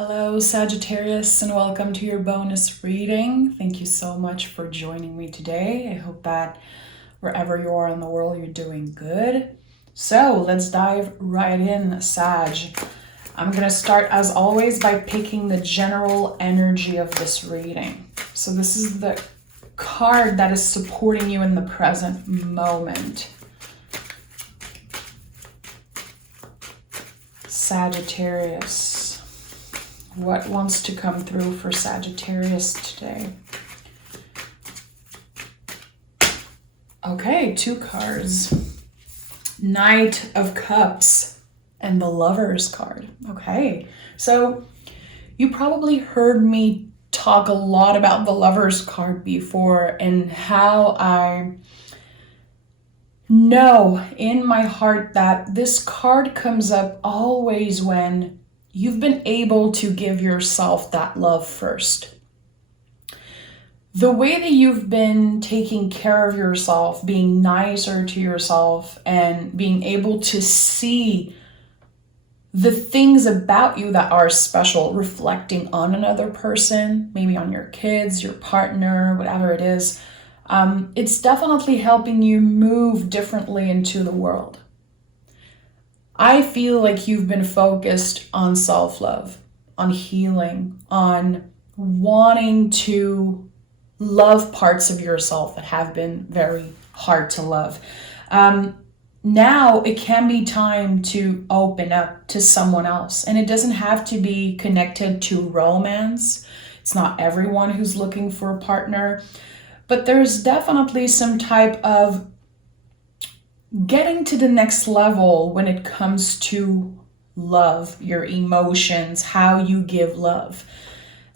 Hello, Sagittarius, and welcome to your bonus reading. Thank you so much for joining me today. I hope that wherever you are in the world, you're doing good. So let's dive right in, Sag. I'm going to start, as always, by picking the general energy of this reading. So this is the card that is supporting you in the present moment. Sagittarius. What wants to come through for Sagittarius today? Okay, two cards. Knight of Cups and the Lover's card. Okay, so you probably heard me talk a lot about the Lover's card before and how I know in my heart that this card comes up always when you've been able to give yourself that love first. The way that you've been taking care of yourself, being nicer to yourself, and being able to see the things about you that are special, reflecting on another person, maybe on your kids, your partner, whatever it is, it's definitely helping you move differently into the world. I feel like you've been focused on self-love, on healing, on wanting to love parts of yourself that have been very hard to love. Now it can be time to open up to someone else, and it doesn't have to be connected to romance. It's not everyone who's looking for a partner, but there's definitely some type of getting to the next level when it comes to love, your emotions, how you give love.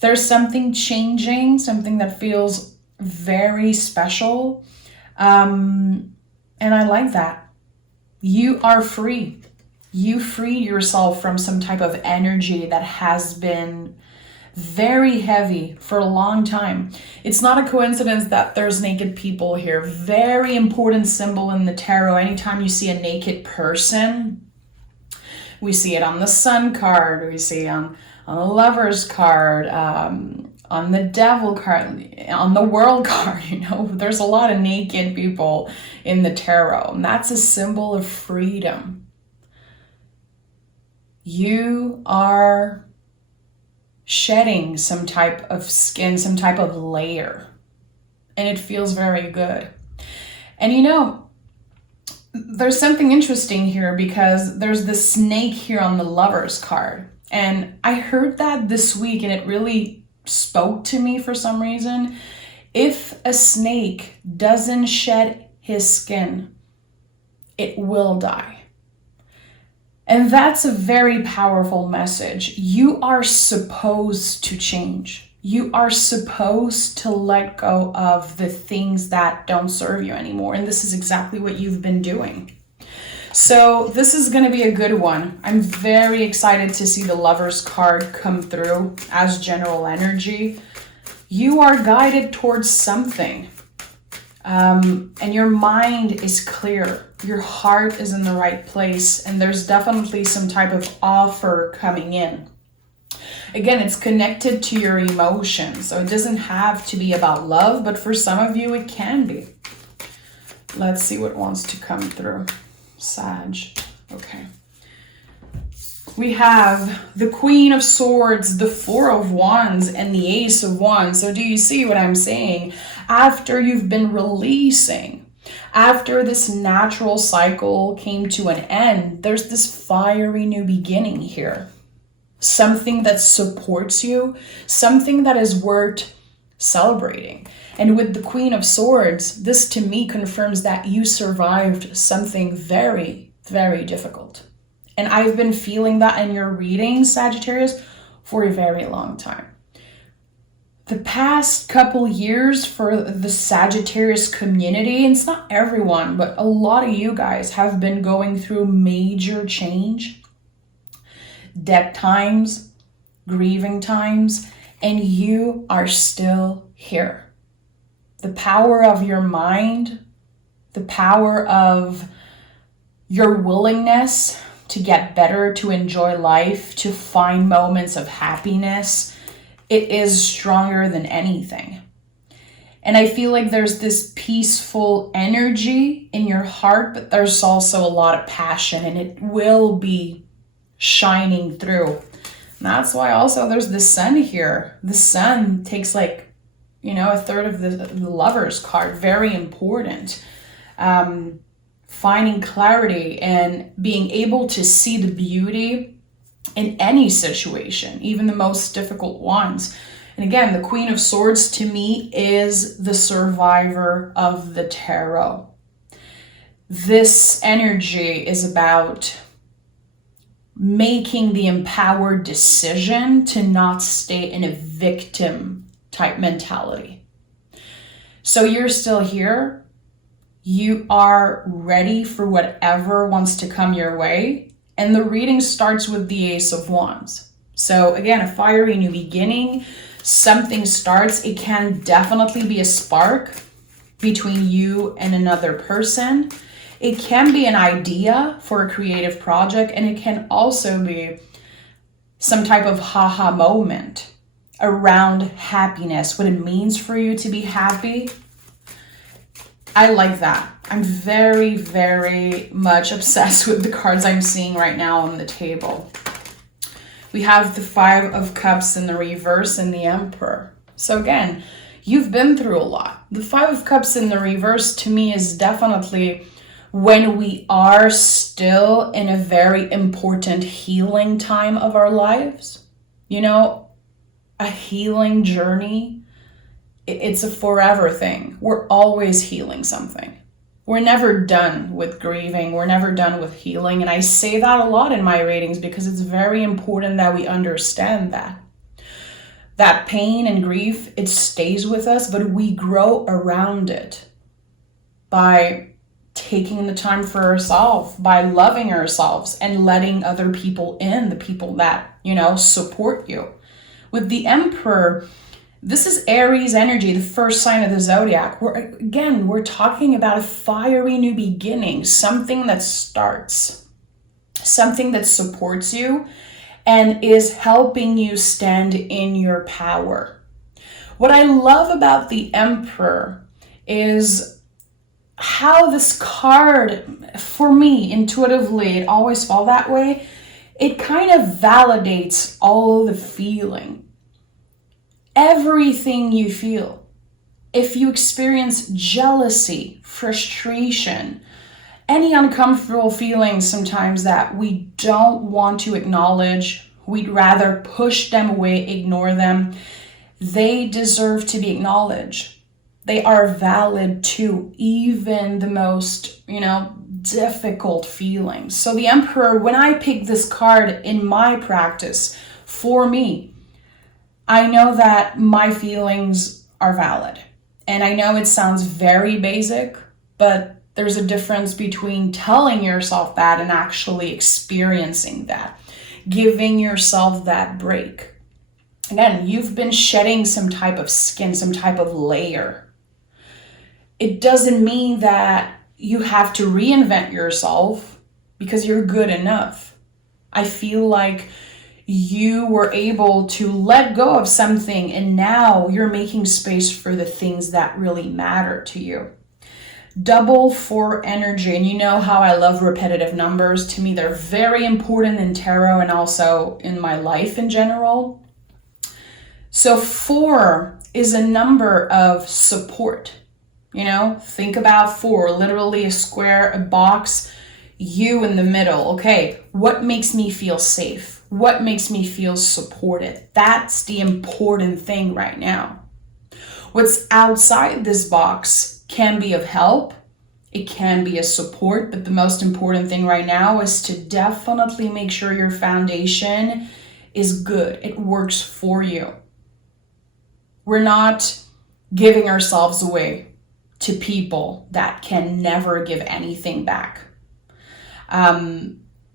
There's something changing, something that feels very special. And I like that. You are free. You freed yourself from some type of energy that has been very heavy for a long time. It's not a coincidence that there's naked people here. Very important symbol in the tarot. Anytime you see a naked person, we see it on the Sun card, we see it on the Lover's card, on the Devil card, on the World card. There's a lot of naked people in the tarot, and that's a symbol of freedom. You are shedding some type of skin, some type of layer, and it feels very good. And there's something interesting here because there's the snake here on the Lover's card, and I heard that this week and it really spoke to me for some reason. If a snake doesn't shed his skin, it will die. And that's a very powerful message. You are supposed to change. You are supposed to let go of the things that don't serve you anymore. And this is exactly what you've been doing. So this is going to be a good one. I'm very excited to see the Lover's card come through as general energy. You are guided towards something. And your mind is clear. Your heart is in the right place, and there's definitely some type of offer coming in. Again, it's connected to your emotions, so it doesn't have to be about love, but for some of you, it can be. Let's see what wants to come through. Sag. Okay. We have the Queen of Swords, the Four of Wands, and the Ace of Wands. So do you see what I'm saying? After you've been releasing, after this natural cycle came to an end, there's this fiery new beginning here. Something that supports you, something that is worth celebrating. And with the Queen of Swords, this to me confirms that you survived something very, very difficult. And I've been feeling that in your reading, Sagittarius, for a very long time. The past couple years for the Sagittarius community, and it's not everyone, but a lot of you guys have been going through major change, death times, grieving times, and you are still here. The power of your mind, the power of your willingness to get better, to enjoy life, to find moments of happiness, it is stronger than anything. And I feel like there's this peaceful energy in your heart, but there's also a lot of passion, and it will be shining through. And that's why also there's the sun here. The sun takes like, a third of the Lover's card. Very important. Finding clarity and being able to see the beauty in any situation, even the most difficult ones. And again, the Queen of Swords to me is the survivor of the tarot. This energy is about making the empowered decision to not stay in a victim type mentality. So you're still here. You are ready for whatever wants to come your way. And the reading starts with the Ace of Wands. So again, a fiery new beginning. Something starts. It can definitely be a spark between you and another person. It can be an idea for a creative project, and it can also be some type of haha moment around happiness, what it means for you to be happy. I like that. I'm very, very much obsessed with the cards I'm seeing right now on the table. We have the Five of Cups in the reverse and the Emperor. So again, you've been through a lot. The Five of Cups in the reverse to me is definitely when we are still in a very important healing time of our lives. A healing journey, it's a forever thing. We're always healing something. We're never done with grieving. We're never done with healing. And I say that a lot in my readings because it's very important that we understand that. That pain and grief, it stays with us, but we grow around it by taking the time for ourselves, by loving ourselves and letting other people in, the people that, support you. With the Emperor, this is Aries energy, the first sign of the zodiac. We're talking about a fiery new beginning, something that starts, something that supports you and is helping you stand in your power. What I love about the Emperor is how this card, for me, intuitively, it always felt that way. It kind of validates all the feeling. Everything you feel. If you experience jealousy, frustration, any uncomfortable feelings sometimes that we don't want to acknowledge, we'd rather push them away, ignore them, they deserve to be acknowledged. They are valid too, even the most, difficult feelings. So the Emperor, when I pick this card in my practice, for me, I know that my feelings are valid. And I know it sounds very basic, but there's a difference between telling yourself that and actually experiencing that, giving yourself that break. Again, you've been shedding some type of skin, some type of layer. It doesn't mean that you have to reinvent yourself because you're good enough. I feel like you were able to let go of something and now you're making space for the things that really matter to you. Double 4 energy, and you know how I love repetitive numbers. To me, they're very important in tarot and also in my life in general. So 4 is a number of support. Think about 4, literally a square, a box, you in the middle. Okay, what makes me feel safe? What makes me feel supported? That's the important thing right now. What's outside this box can be of help. It can be a support, but the most important thing right now is to definitely make sure your foundation is good. It works for you. We're not giving ourselves away to people that can never give anything back.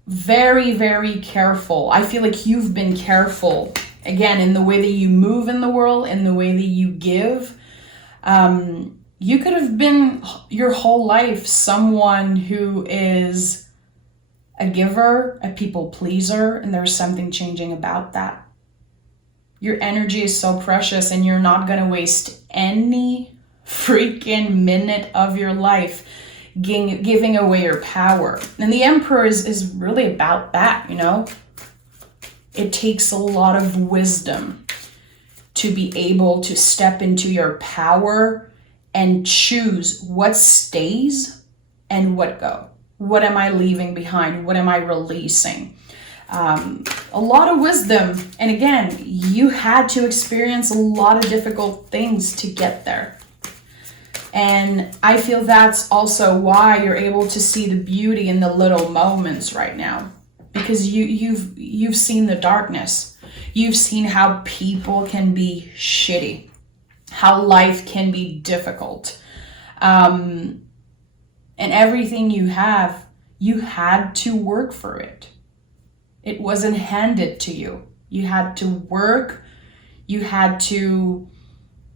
Very, very careful. I feel like you've been careful, again, in the way that you move in the world, in the way that you give. You could have been your whole life someone who is a giver, a people pleaser, and there's something changing about that. Your energy is so precious, and you're not going to waste any freaking minute of your life giving away your power. And the Emperor is really about that, you know? It takes a lot of wisdom to be able to step into your power and choose what stays and what go. What am I leaving behind? What am I releasing? A lot of wisdom. And again, you had to experience a lot of difficult things to get there. And I feel that's also why you're able to see the beauty in the little moments right now. Because you've seen the darkness. You've seen how people can be shitty. How life can be difficult. And everything you have, you had to work for it. It wasn't handed to you. You had to work. You had to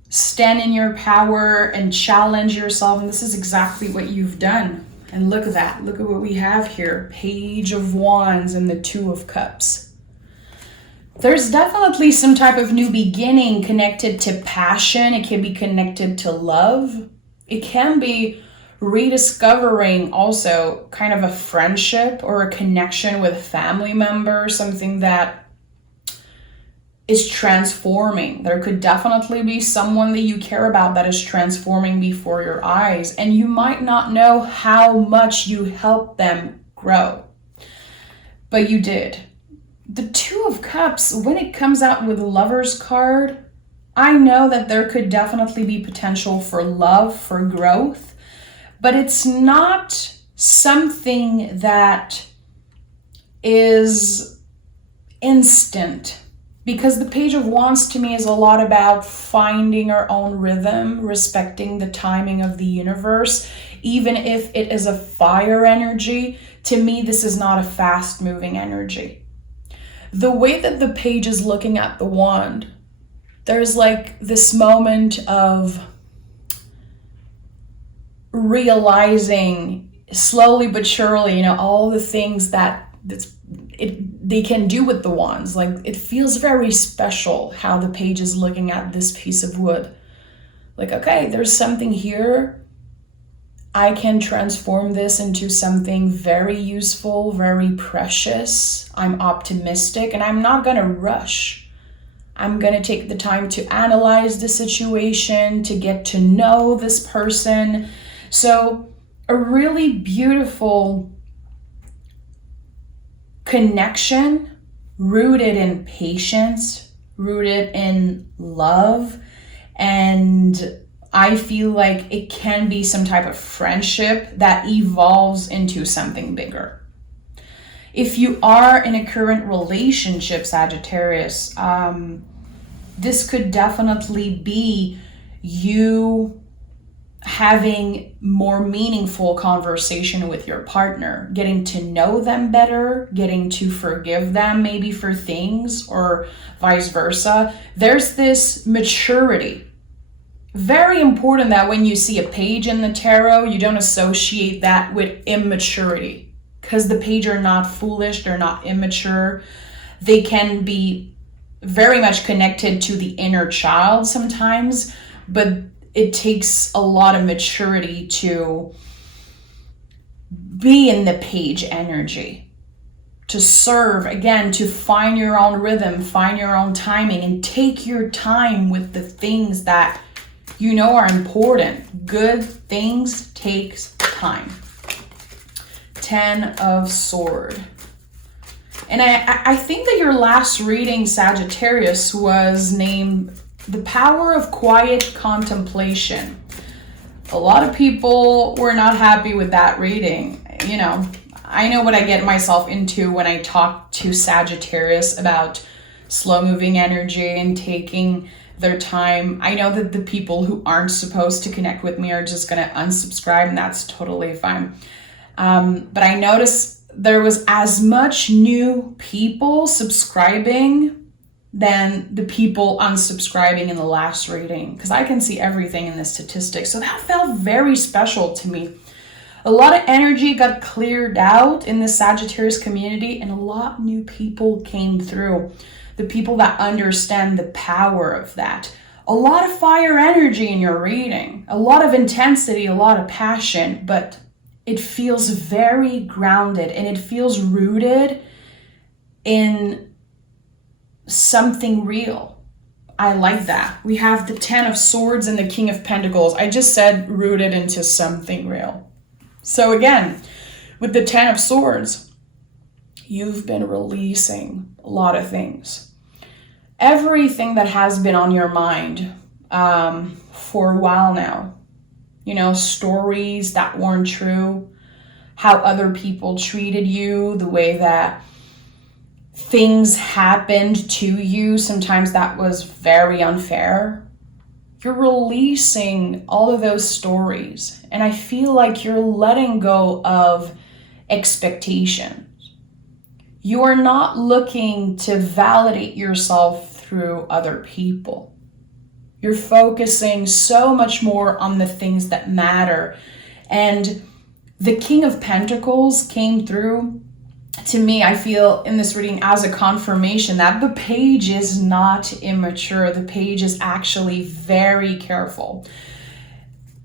stand in your power and challenge yourself. And this is exactly what you've done. And look at that. Look at what we have here. Page of Wands and the Two of Cups. There's definitely some type of new beginning connected to passion. It can be connected to love. It can be rediscovering also kind of a friendship or a connection with a family member, something that is transforming. There could definitely be someone that you care about that is transforming before your eyes, and you might not know how much you helped them grow, but you did. The Two of Cups, when it comes out with the Lover's card, I know that there could definitely be potential for love, for growth, but it's not something that is instant. Because the Page of Wands to me is a lot about finding our own rhythm, respecting the timing of the universe. Even if it is a fire energy, to me this is not a fast-moving energy. The way that the page is looking at the wand, there's like this moment of realizing slowly but surely, you know, all the things that they can do with the wands. Like, it feels very special how the page is looking at this piece of wood. Like, okay, there's something here. I can transform this into something very useful, very precious. I'm optimistic, and I'm not gonna rush. I'm gonna take the time to analyze the situation, to get to know this person. So a really beautiful connection rooted in patience, rooted in love, and I feel like it can be some type of friendship that evolves into something bigger. If you are in a current relationship, Sagittarius, this could definitely be you having more meaningful conversation with your partner, getting to know them better, getting to forgive them maybe for things, or vice versa. There's this maturity. Very important that when you see a page in the tarot, you don't associate that with immaturity, because the page are not foolish, they're not immature. They can be very much connected to the inner child sometimes, but it takes a lot of maturity to be in the page energy, to serve, again, to find your own rhythm, find your own timing, and take your time with the things that you know are important. Good things takes time. 10 of Swords. And I think that your last reading, Sagittarius, was named The Power of Quiet Contemplation. A lot of people were not happy with that reading. You know, I know what I get myself into when I talk to Sagittarius about slow-moving energy and taking their time. I know that the people who aren't supposed to connect with me are just going to unsubscribe, and that's totally fine. But I noticed there was as much new people subscribing than the people unsubscribing in the last reading, because I can see everything in the statistics. So that felt very special to me. A lot of energy got cleared out in the Sagittarius community, and a lot of new people came through. The people that understand the power of that. A lot of fire energy in your reading, a lot of intensity, a lot of passion, but it feels very grounded and it feels rooted in something real. I like that. We have the 10 of Swords and the King of Pentacles. I just said rooted into something real. So again, with the 10 of Swords, you've been releasing a lot of things. Everything that has been on your mind for a while now. You know, stories that weren't true, how other people treated you, the way that things happened to you. Sometimes that was very unfair. You're releasing all of those stories. And I feel like you're letting go of expectations. You are not looking to validate yourself through other people. You're focusing so much more on the things that matter. And the King of Pentacles came through to me, I feel, in this reading as a confirmation that the page is not immature. The page is actually very careful.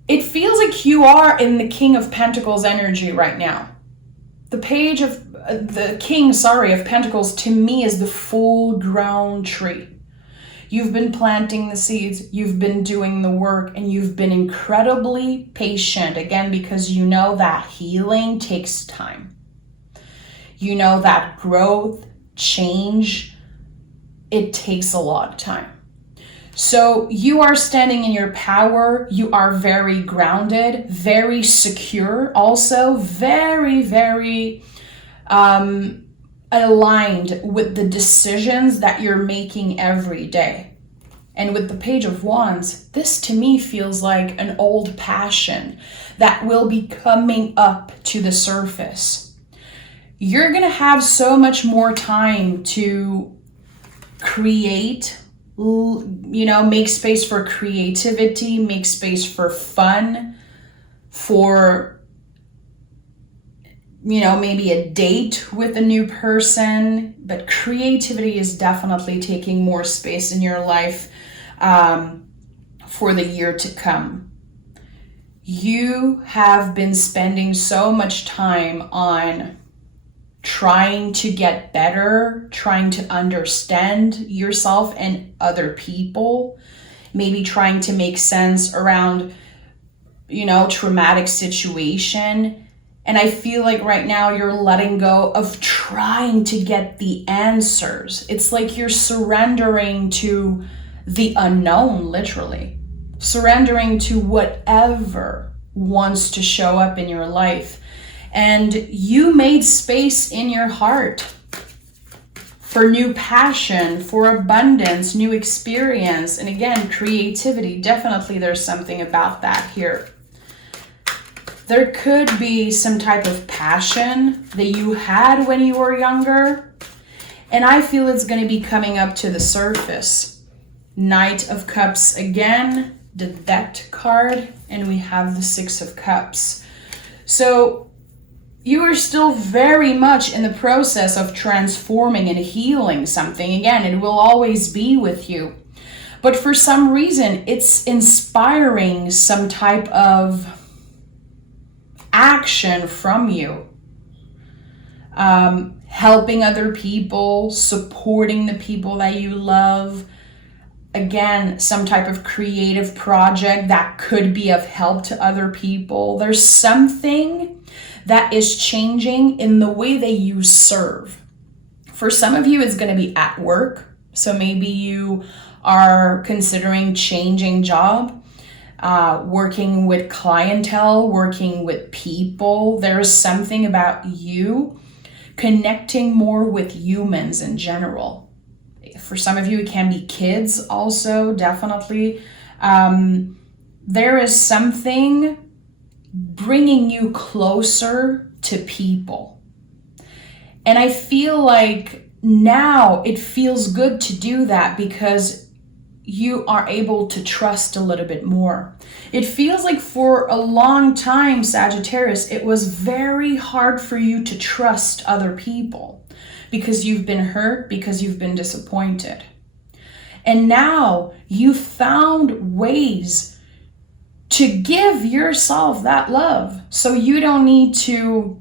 It feels like you are in the King of Pentacles energy right now. The page of the King, of Pentacles to me is the full-grown tree. You've been planting the seeds, you've been doing the work, and you've been incredibly patient, again, because you know that healing takes time. You know that growth, change, it takes a lot of time. So you are standing in your power, you are very grounded, very secure, also very, very aligned with the decisions that you're making every day. And with the Page of Wands, this to me feels like an old passion that will be coming up to the surface. You're gonna have so much more time to create, make space for creativity, make space for fun, for maybe a date with a new person, but creativity is definitely taking more space in your life for the year to come. You have been spending so much time on trying to get better, trying to understand yourself and other people, maybe trying to make sense around, traumatic situation. And I feel like right now you're letting go of trying to get the answers. It's like you're surrendering to the unknown, literally. Surrendering to whatever wants to show up in your life. And you made space in your heart for new passion, for abundance, new experience. And again, creativity. Definitely there's something about that here. There could be some type of passion that you had when you were younger, and I feel it's going to be coming up to the surface. Knight of Cups again, the Death card, and we have the Six of Cups. So you are still very much in the process of transforming and healing something. Again, it will always be with you. But for some reason, it's inspiring some type of action from you, helping other people, supporting the people that you love. Again, some type of creative project that could be of help to other people. There's something that is changing in the way that you serve. For some of you, it's going to be at work. So maybe you are considering changing job. Working with clientele, working with people. There is something about you connecting more with humans in general. For some of you, it can be kids also, definitely. There is something bringing you closer to people. And I feel like now it feels good to do that because you are able to trust a little bit more. It feels like for a long time, Sagittarius, it was very hard for you to trust other people because you've been hurt, because you've been disappointed. And now you found ways to give yourself that love. So you don't need to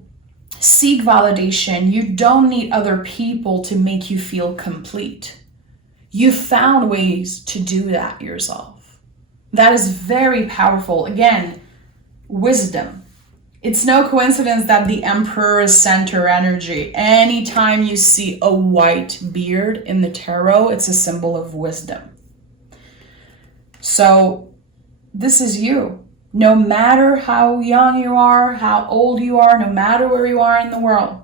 seek validation. You don't need other people to make you feel complete. You found ways to do that yourself. That is very powerful. Again, wisdom. It's no coincidence that the Emperor is center energy. Anytime you see a white beard in the tarot, it's a symbol of wisdom. So this is you. No matter how young you are, how old you are, no matter where you are in the world,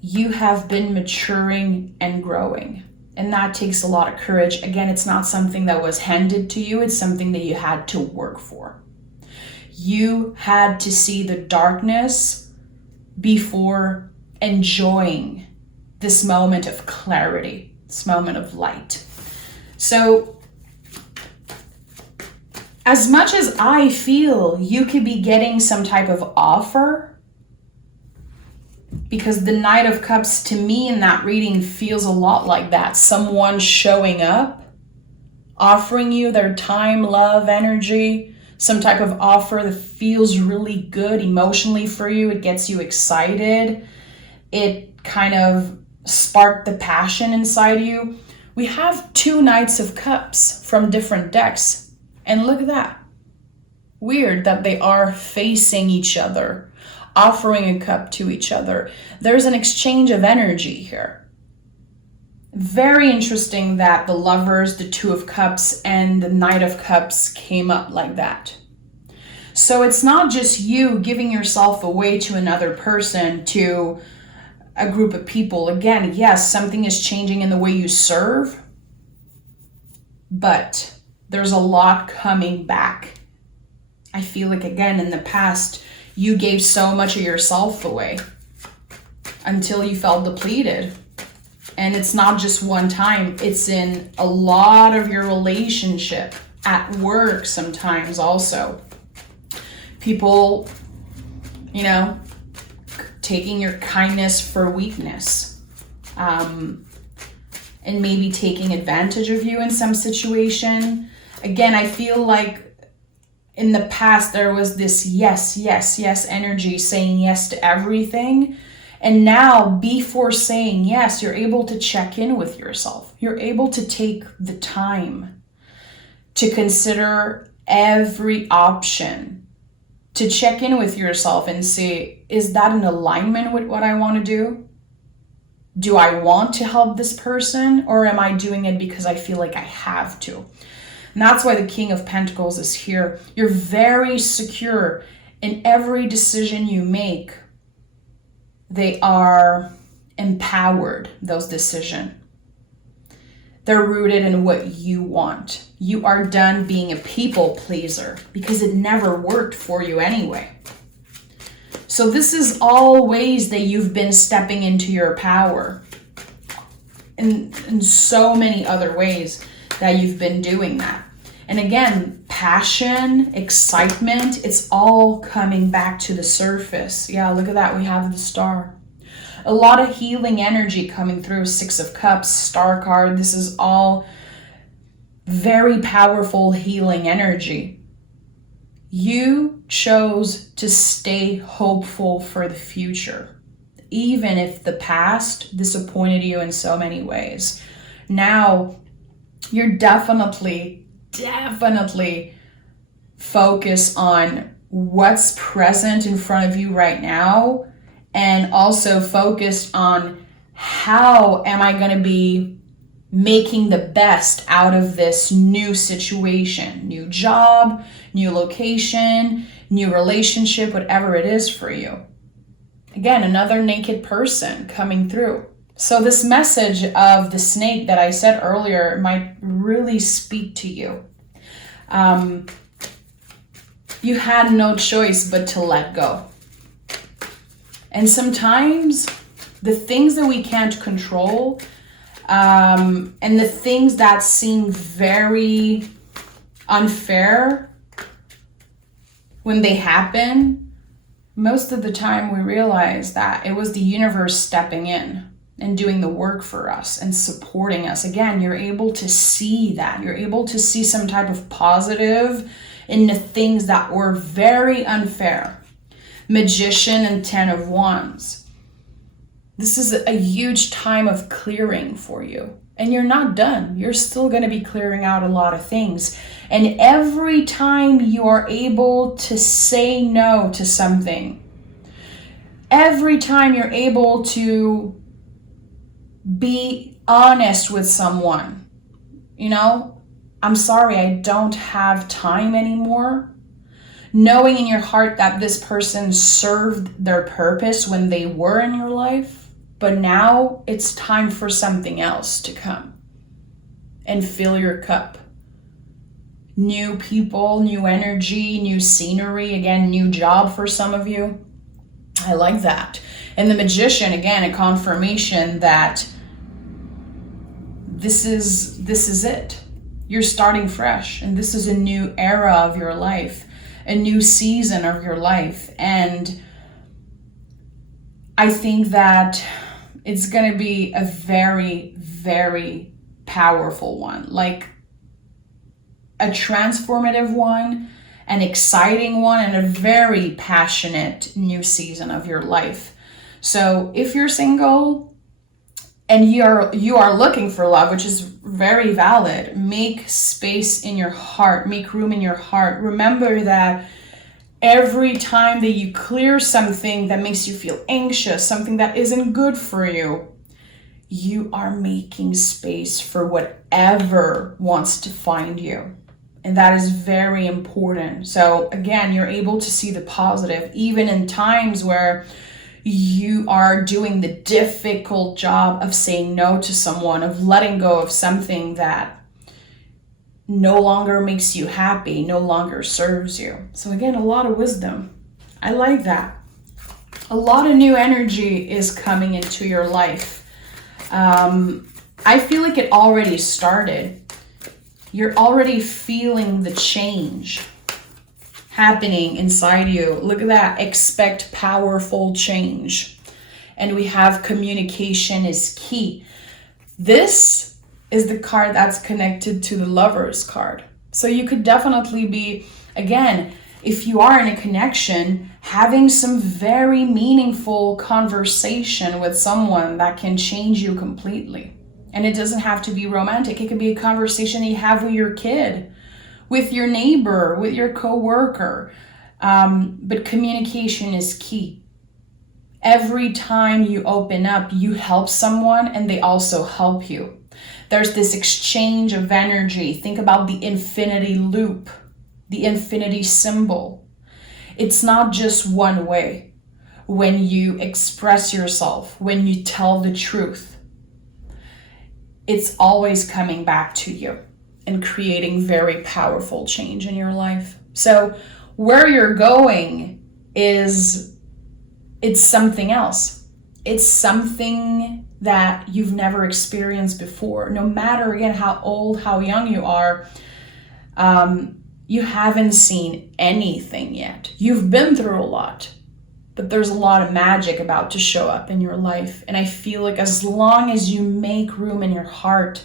you have been maturing and growing. And that takes a lot of courage. Again, it's not something that was handed to you. It's something that you had to work for. You had to see the darkness before enjoying this moment of clarity, this moment of light. So as much as I feel you could be getting some type of offer, because the Knight of Cups to me in that reading feels a lot like that. Someone showing up, offering you their time, love, energy, some type of offer that feels really good emotionally for you. It gets you excited. It kind of sparked the passion inside you. We have 2 Knights of Cups from different decks. And look at that. Weird that they are facing each other, offering a cup to each other. There's an exchange of energy here. Very interesting that the Lovers, the 2 of Cups, and the Knight of Cups came up like that. So it's not just you giving yourself away to another person, to a group of people. Again, yes, something is changing in the way you serve, but there's a lot coming back. I feel like, again, in the past, you gave so much of yourself away until you felt depleted. And it's not just one time. It's in a lot of your relationship, at work sometimes also. People, taking your kindness for weakness. And maybe taking advantage of you in some situation. Again, I feel like in the past, there was this yes, yes, yes energy, saying yes to everything. And now, before saying yes, you're able to check in with yourself. You're able to take the time to consider every option, to check in with yourself and say, is that in alignment with what I want to do? Do I want to help this person, or am I doing it because I feel like I have to? And that's why the King of Pentacles is here. You're very secure in every decision you make. They are empowered, those decisions. They're rooted in what you want. You are done being a people pleaser because it never worked for you anyway. So this is all ways that you've been stepping into your power. In so many other ways that you've been doing that. And again, passion, excitement, it's all coming back to the surface. Yeah, look at that. We have the Star. A lot of healing energy coming through. 6 of Cups, Star card. This is all very powerful healing energy. You chose to stay hopeful for the future, even if the past disappointed you in so many ways. Now, you're definitely focus on what's present in front of you right now, and also focused on how am I going to be making the best out of this new situation, new job, new location, new relationship, whatever it is for you. Again, another naked person coming through. So this message of the snake that I said earlier might really speak to you. You had no choice but to let go. And sometimes the things that we can't control, And the things that seem very unfair when they happen, most of the time we realize that it was the universe stepping in and doing the work for us and supporting us. Again, you're able to see that. You're able to see some type of positive in the things that were very unfair. Magician and 10 of Wands. This is a huge time of clearing for you. And you're not done. You're still going to be clearing out a lot of things. And every time you are able to say no to something, every time you're able to be honest with someone, you know, I'm sorry, I don't have time anymore. Knowing in your heart that this person served their purpose when they were in your life, but now it's time for something else to come and fill your cup. New people, new energy, new scenery, again, new job for some of you. I like that. And the Magician, again, a confirmation that this is it. You're starting fresh, and this is a new era of your life, a new season of your life. And I think that it's going to be a very, very powerful one, like a transformative one, an exciting one, and a very passionate new season of your life. So if you're single and you are looking for love, which is very valid, make space in your heart, make room in your heart. Remember that every time that you clear something that makes you feel anxious, something that isn't good for you, you are making space for whatever wants to find you. And that is very important. So again, you're able to see the positive, even in times where you are doing the difficult job of saying no to someone, of letting go of something that no longer makes you happy, no longer serves you. So again, a lot of wisdom. I like that. A lot of new energy is coming into your life. I feel like it already started. You're already feeling the change happening inside you. Look at that. Expect powerful change. And we have communication is key. This is the card that's connected to the Lovers card. So you could definitely be, again, if you are in a connection, having some very meaningful conversation with someone that can change you completely. And it doesn't have to be romantic. It could be a conversation that you have with your kid, with your neighbor, with your coworker. But communication is key. Every time you open up, you help someone and they also help you. There's this exchange of energy. Think about the infinity loop, the infinity symbol. It's not just one way. When you express yourself, when you tell the truth, it's always coming back to you and creating very powerful change in your life. So where you're going it's something else. It's something that you've never experienced before. No matter, again, how old, how young you are, you haven't seen anything yet. You've been through a lot, but there's a lot of magic about to show up in your life. And I feel like as long as you make room in your heart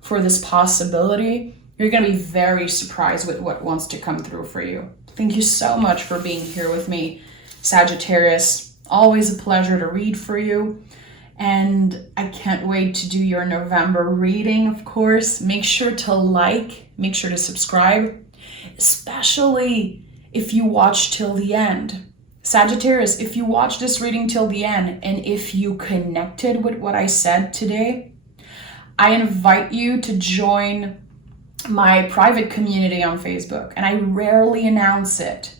for this possibility, you're going to be very surprised with what wants to come through for you. Thank you so much for being here with me, Sagittarius. Always a pleasure to read for you. And I can't wait to do your November reading, of course. Make sure to like, make sure to subscribe, especially if you watch till the end. Sagittarius, if you watch this reading till the end and if you connected with what I said today, I invite you to join my private community on Facebook, and I rarely announce it.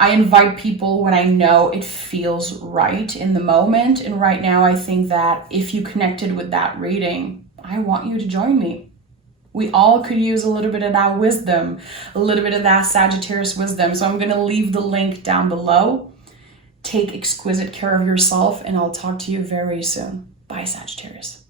I invite people when I know it feels right in the moment, and right now I think that if you connected with that reading, I want you to join me. We all could use a little bit of that wisdom, a little bit of that Sagittarius wisdom. So I'm going to leave the link down below. Take exquisite care of yourself, and I'll talk to you very soon. Bye, Sagittarius.